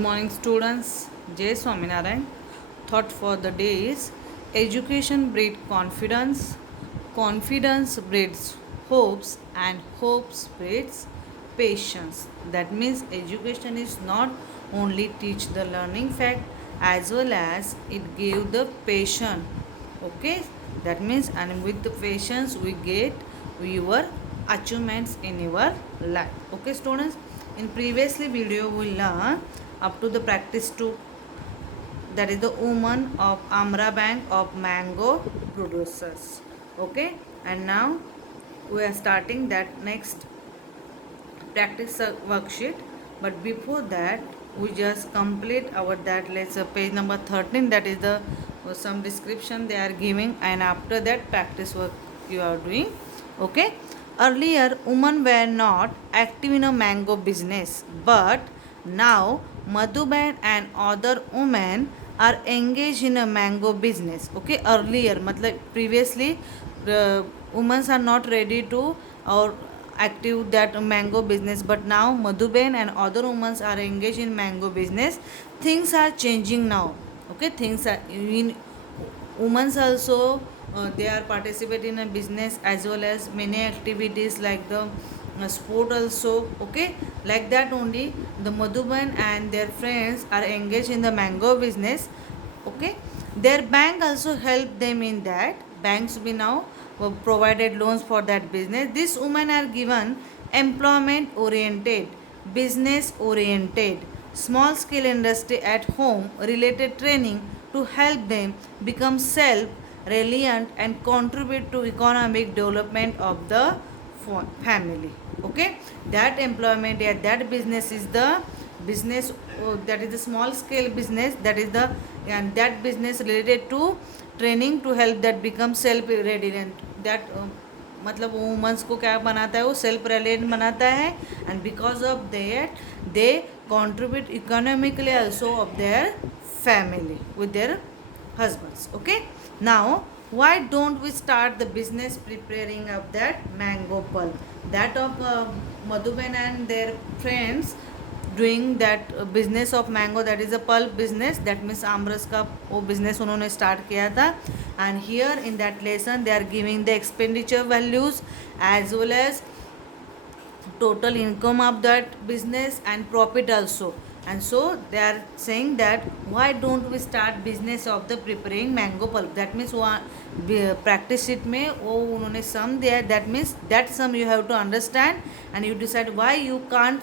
morning, students. Jay Swaminarayan. Thought for the day is education breeds confidence, confidence breeds hopes, and hopes breeds patience. That means education is not only teach the learning fact as well as it give the patience. Okay, that means and with the patience we get your achievements in your life. Okay, students. In previously video we learn up to the practice 2, that is the woman of Amra Bank of mango producers. Okay, and now we are starting that next practice worksheet. But before that we just complete our that let's page number 13, that is the some description they are giving, and after that practice work you are doing. Okay, earlier women were not active in a mango business, but now Madhuban and other women are engaged in a mango business. Okay, earlier matlab previously women are not ready to or active that mango business, but now Madhuben and other women are engaged in mango business. Things are changing now. Okay, things are in women also they are participating in a business as well as many activities like the sport also. Okay, like that only the Madhuban and their friends are engaged in the mango business. Okay, their bank also help them in that. Banks be now provided loans for that business. These women are given employment oriented, business oriented, small scale industry at home related training to help them become self reliant and contribute to economic development of the family. Okay, that employment, yeah, that business is the business, that is the small scale business, that is the, and that business related to training to help that become self reliant. that मतलब वो women's को क्या बनाता है, वो self reliant बनाता है, and because of that they contribute economically also of their family with their husbands. Okay, now why don't we start the business preparing of that mango pulp, that of Madhuban and their friends doing that business of mango, that is a pulp business, that means आमरस का वो business उन्होंने start किया था. And here in that lesson they are giving the expenditure values as well as total income of that business and profit also. And so they are saying that why don't we start business of the preparing mango pulp. That means वहाँ practice sheet में वो उन्होंने sum दिया, that means that sum you have to understand and you decide why you can't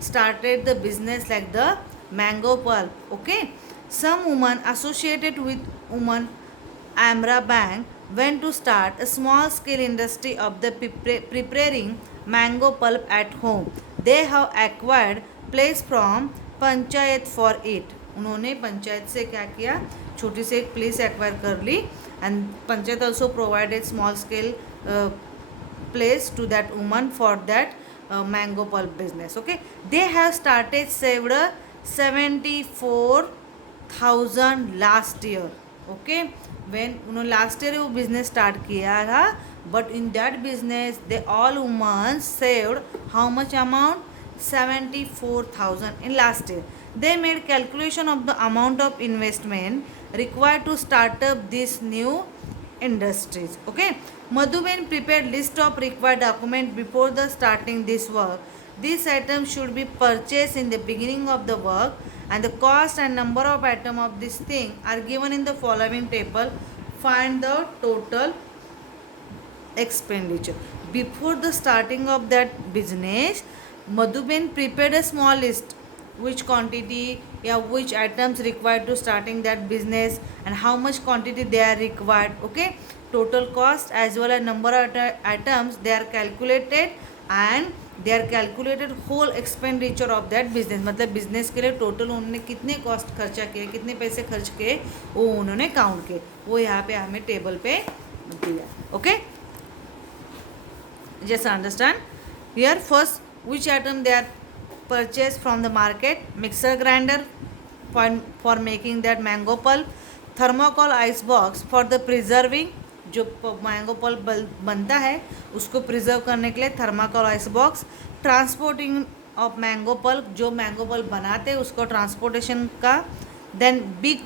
started the business like the mango pulp. Okay, some women associated with women Amra Bank went to start a small scale industry of the preparing mango pulp at home. They have acquired place from panchayat for it. उन्होंने पंचायत से क्या किया, छोटी से एक place acquire कर ली, and panchayat also provided small scale place to that woman for that mango pulp business. Okay, they have started saved 74,000 last year. Okay, when उन्होंने लास्ट ईयर वो बिजनेस स्टार्ट किया था, but in that business they all women saved how much amount, 74,000 in last year. They made calculation of the amount of investment required to start up these new industries. Okay, Madhuben prepared list of required documents before the starting this work. These items should be purchased in the beginning of the work, and the cost and number of items of this thing are given in the following table. Find the total expenditure. Before the starting of that business, Madhuben prepared a small list which quantity, yeah, which items required to starting that business and how much quantity they are required. Okay, total cost as well as number of items they are calculated, and they are calculated whole expenditure of that business. मतलब business के लिए total उन्होंने कितने cost खर्चा किए, कितने पैसे खर्च किए, वो उन्होंने काउंट किए, वो यहाँ पे हमें टेबल पे दिया. Okay, just understand here first which item they are purchased from the market. Mixer grinder for making that mango pulp, thermocol ice box for the preserving, जो मैंगो पल्प बनता है उसको प्रिजर्व करने के लिए thermocol ice box, transporting of mango pulp, जो mango pulp बनाते हैं उसको ट्रांसपोर्टेशन का. Then big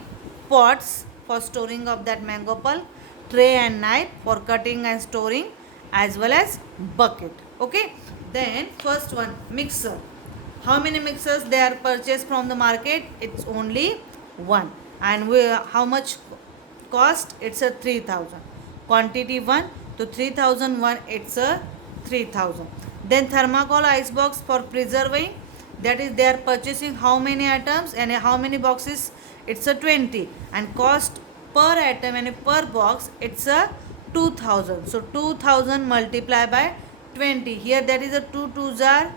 pots for storing of that mango pulp, tray and knife for cutting and storing, as well as bucket. Okay, then first one, mixer. How many mixers they are purchased from the market? It's only one. And how much cost? It's a 3000. Quantity 1 to 3001, it's a 3000. Then thermocol ice box for preserving, that is they are purchasing how many items and how many boxes? It's a 20. And cost per item and per box, it's a 2000. So 2000 multiplied by 20. Here that is a 2 2s are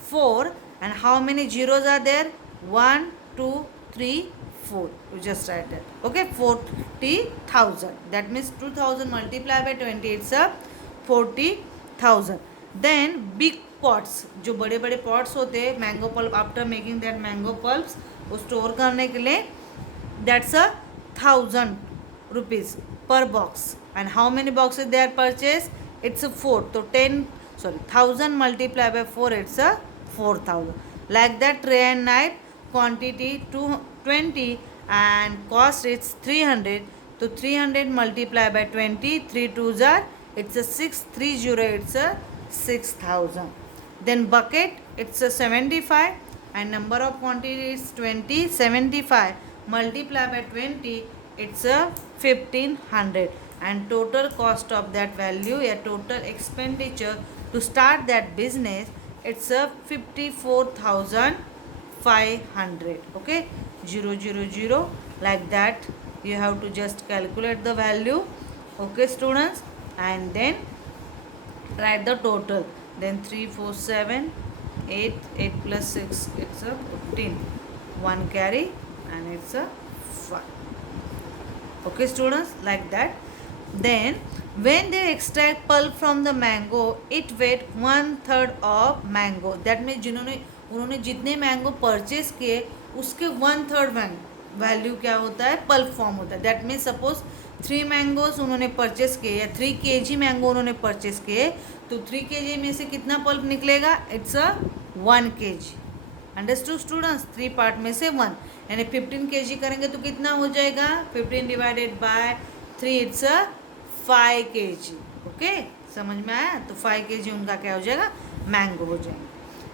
4. And how many zeros are there? 1 2 3 4. You just write that. Okay, 40,000. That means 2000 multiplied by 20, it's a 40,000. Then big pots, जो बड़े बड़े pots होते हैं mango pulp, after making that mango pulps, वो store करने के लिए, that's a 1000 rupees per box. And how many boxes they are purchased? It's a 4. So 1000 multiplied by 4, it's a 4000. Like that, tray and knife, quantity 20 and cost it's 300. So 300 multiplied by 20, 3 2s are, it's a 630, it's a 6000. Then bucket, it's a 75 and number of quantity is 20. 75 multiplied by 20, it's a 1500. And total cost of that value, a total expenditure to start that business, it's a 54,500. Okay, 000, like that you have to just calculate the value. Okay students, and then write the total. Then 3 4 7 8 8 plus 6, it's a 15. 1 carry and it's a 5. Okay students, like that. Then when they extract pulp from the mango, it weight 1/3 of mango. That means उन्होंने जितने mango purchase किए उसके 1/3 value क्या होता है? Pulp form होता है. That means suppose 3 mangoes उन्होंने परचेस किए या 3 kg मैंगो उन्होंने परचेस किए, तो 3 kg में से कितना पल्प निकलेगा? It's a 1 kg. Understood students? 3 part में से 1, यानी 15 kg करेंगे तो कितना हो जाएगा? 15 divided by 3, it's a 5 kg. Okay, समझ में आया? तो 5 kg उनका क्या हो जाएगा? मैंगो हो जाएगा.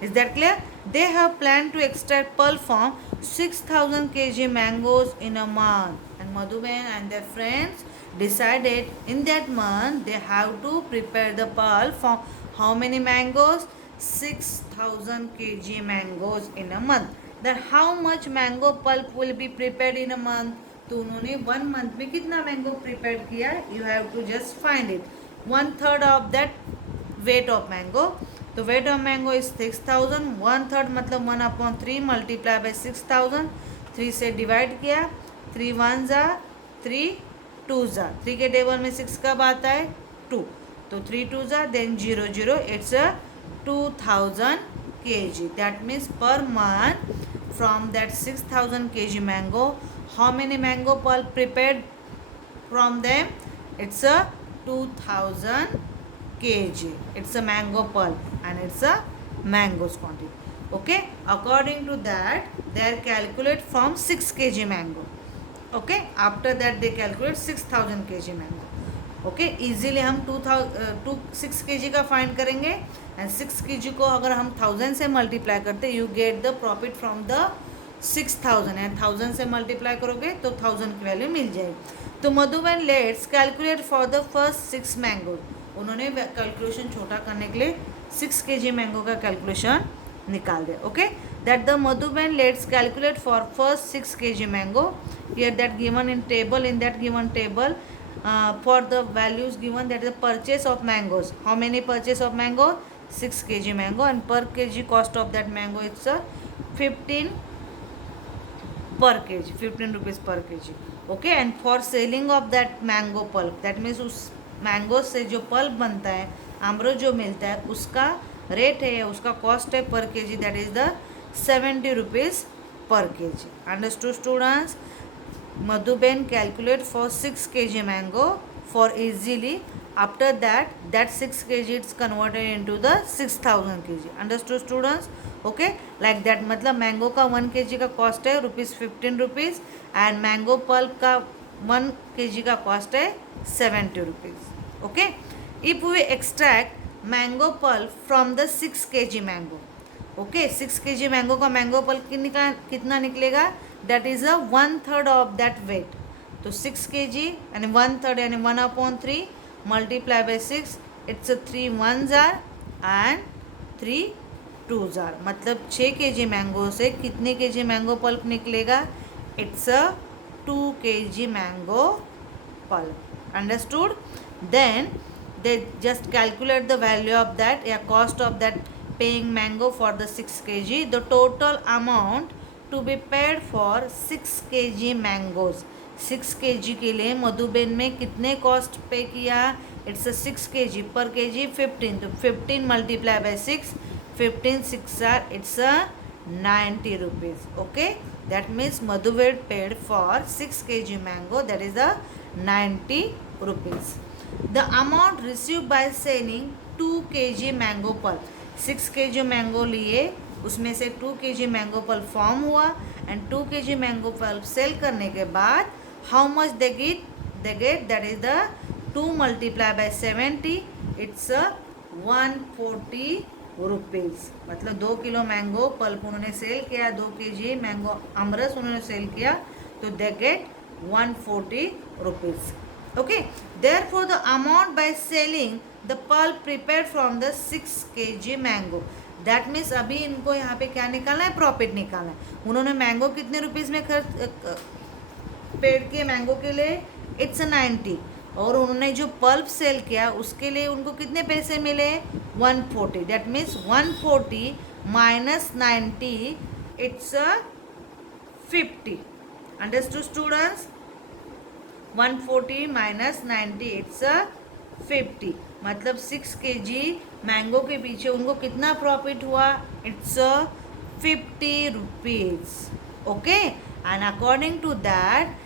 Is that clear? They have planned to extract pulp from 6000 kg mangoes in a month. And Madhuben and their friends decided in that month they have to prepare the pulp from how many mangoes? 6000 kg mangoes in a month. Then how much mango pulp will be prepared in a month? तो उन्होंने 1 month में कितना mango prepare किया? You have to just find it. 1/3 of that weight of mango. तो weight of mango is 6000. 1/3 मतलब 1/3 multiply by 6000. 3 से divide किया. 3 1s are 3 2s are. 3 के टेबल में 6 कब आता है? 2. तो 3 2s are, then 0 0, it's a 2000 kg. That means per month from that 6000 kg mango, how many mango pulp prepared from them? It's a 2000 kg. It's a mango pulp and it's a mangoes quantity. Okay, according to that they are calculate from 6 kg mango. Okay, after that they calculate 6000 kg mango. Okay, easily हम 6 kg का find करेंगे and 6 kg को अगर हम 1000 से multiply करते, you get the profit from the 6000 and 1000 से multiply करोगे तो 1000 की वैल्यू मिल जाएगी. तो Madhuban let's calculate for the first 6 mango. उन्होंने कैलकुलेशन छोटा करने के लिए 6 kg मैंगो का कैलकुलेशन निकाल दिया. Okay, that the Madhuban let's calculate for first 6 kg mango. Here that given in table, in that given table for the values given, that is the purchase of mangoes. How many purchase of mango? 6 kg mango and पर kg cost of that mango it's 15 per kg, 15 rupees per kg. Okay, and for selling of that mango pulp, that means उस mango से जो pulp बनता है, आमरो जो मिलता है, उसका रेट है, उसका कॉस्ट है पर kg, that is the 70 rupees per kg. Understood students? Madhuben calculate for 6 kg mango for easily After that, that 6 kg it's converted into the 6000 kg. Understood students? Okay, like that. मतलब mango का 1 kg का cost है ₹15 and mango pulp का 1 kg का cost है ₹70. Okay, if we extract mango pulp from the 6 kg mango, okay 6 kg mango का mango pulp कितना निकलेगा? That is a 1/3 of that weight. तो 6 kg यानी 1/3 यानी 1/3 multiply by 6, it's 3 1s are and 3 2s are. मतलब 6 kg mango से कितने kg mango pulp निकलेगा? It's 2 kg mango pulp. Understood? Then they just calculate the value of that, या cost of that paying mango for the 6 kg. The total amount to be paid for 6 kg mangoes. 6 kg के लिए मधुबेन में कितने cost पे किया? It's 6 kg per kg 15. तो 15 multiply by 6, 15 6 are it's 90 rupees. Okay, that means Madhuved paid for 6 kg mango, that is the 90 rupees. The amount received by selling 2 kg mango pulp. 6 kg mango लिए, उसमें से 2 kg mango pulp form हुआ and 2 kg mango pulp sale करने के बाद how much they get that is the 2 multiplied by 70, it's 140 rupees. मतलब 2 kilo mango pulp उन्होंने cell किया, 2 kg मैंगो अमरस उन्होंने सेल किया, तो they get 140 rupees. Okay, therefore the amount by selling the pulp prepared from the 6 kg mango. That means अभी इनको यहाँ पे क्या निकालना है? प्रॉफिट निकालना है. उन्होंने मैंगो कितने रुपीज़ में खर्च पेड़ के मैंगो के लिए? इट्स 90. और उन्होंने जो पल्प सेल किया उसके लिए उनको कितने पैसे मिले? 140. That means 140 minus 90, it's 50. Understood students? 140 minus 90 it's 50. मतलब 6 kg मैंगो के पीछे उनको कितना प्रॉफिट हुआ? It's 50 rupees. Okay, and according to that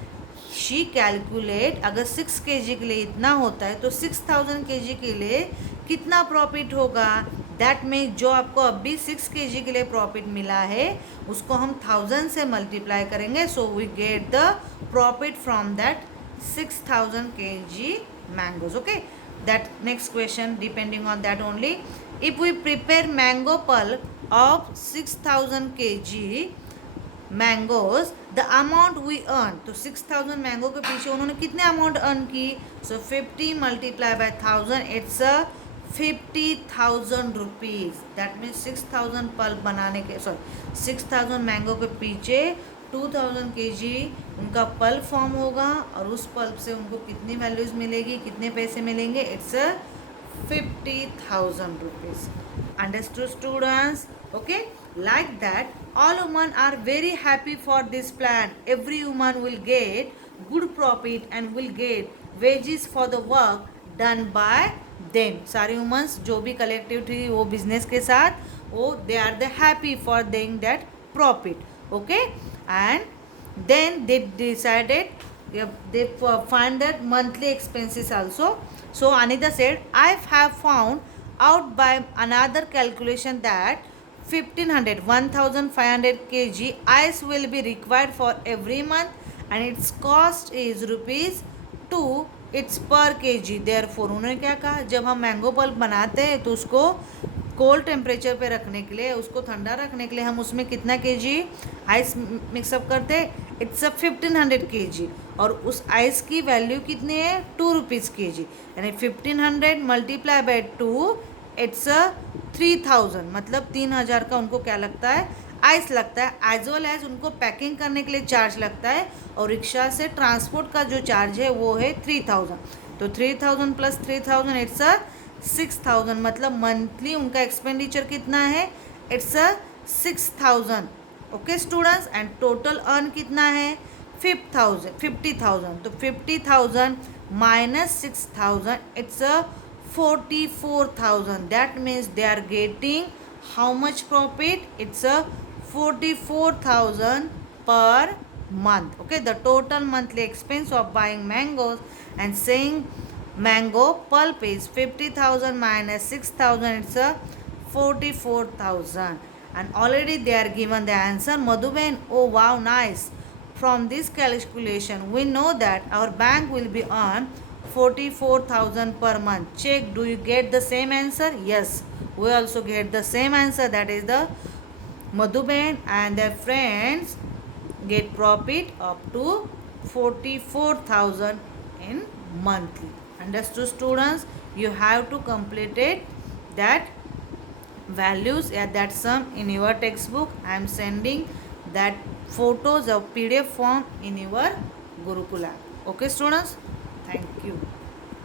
she calculate, अगर 6 kg के लिए इतना होता है तो 6000 kg के लिए कितना प्रॉफिट होगा? दैट मीन जो आपको अभी 6 kg के लिए प्रॉफिट मिला है उसको हम 1000 से मल्टीप्लाई करेंगे. So we get the profit from that 6000 kg mangoes. Okay, that next question depending on that only. If we prepare mango pulp of 6000 kg mangoes, the amount we earn. तो 6000 mango के पीछे उन्होंने कितने amount earn की? सो 50 multiply by 1000, it's 50,000 rupees. That means 6000 pulp बनाने के 6000 mango के पीछे 2000 kg उनका पल्प फॉर्म होगा और उस पल्प से उनको कितनी वैल्यूज़ मिलेगी, कितने पैसे मिलेंगे? It's 50,000 rupees. Understood students? Okay, like that all women are very happy for this plan. Every woman will get good profit and will get wages for the work done by them. सारी women's जो भी collective थी वो business के साथ वो they are the happy for doing that profit. Okay, and then they decided they find that monthly expenses also. So Anita said, I have found out by another calculation that 1500 kg ice will be required for every month and its cost is ₹2. It's पर kg. Therefore उन्होंने क्या कहा, जब हम mango pulp बनाते हैं तो उसको कोल्ड टेम्परेचर पे रखने के लिए, उसको ठंडा रखने के लिए हम उसमें कितना kg आइस मिक्सअप करते हैं? It's 1500 kg. और उस आइस की वैल्यू कितनी है? ₹2 kg. यानी 1500 मल्टीप्लाई बाय 2, इट्स 3000. मतलब 3000 का उनको क्या लगता है? आइस लगता है. एज वेल एज उनको पैकिंग करने के लिए चार्ज लगता है और रिक्शा से ट्रांसपोर्ट का जो चार्ज है वो है 3000. तो 3000 प्लस 3000 इट्स 6000. मतलब मंथली उनका एक्सपेंडिचर कितना है? It's 6000. Okay students, and total earn कितना है? 50,000. तो 50,000 minus 6000, it's 44,000. That means they are getting how much profit? It's 44,000 per month. Okay, the total monthly expense of buying mangoes and saying Mango pulp is 50,000 minus 6,000, it's a 44,000. And already they are given the answer. Madhuben, oh wow, nice. From this calculation, we know that our bank will be on 44,000 per month. Check, do you get the same answer? Yes, we also get the same answer. That is the Madhuben and their friends get profit up to 44,000 in monthly. Understood, students? You have to complete it that values at that sum in your textbook. I am sending that photos of PDF form in your Gurukula. Okay, students? Thank you.